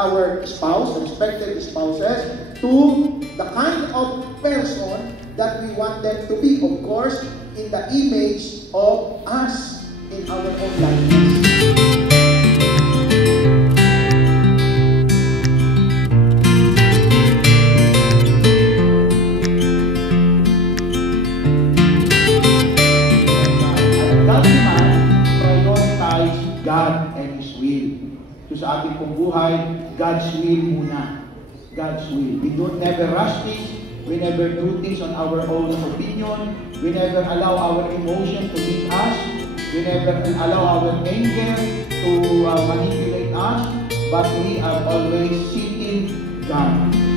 Our spouse, respected spouses, to the kind of person that we want them to be, of course, in the image of us in our own likeness. That man prioritize God and His will. So sa ating pong buhay, God's will muna. God's will. We don't never rush things. We never do things on our own opinion. We never allow our emotion to lead us. We never allow our anger to manipulate us. But we are always seeking God.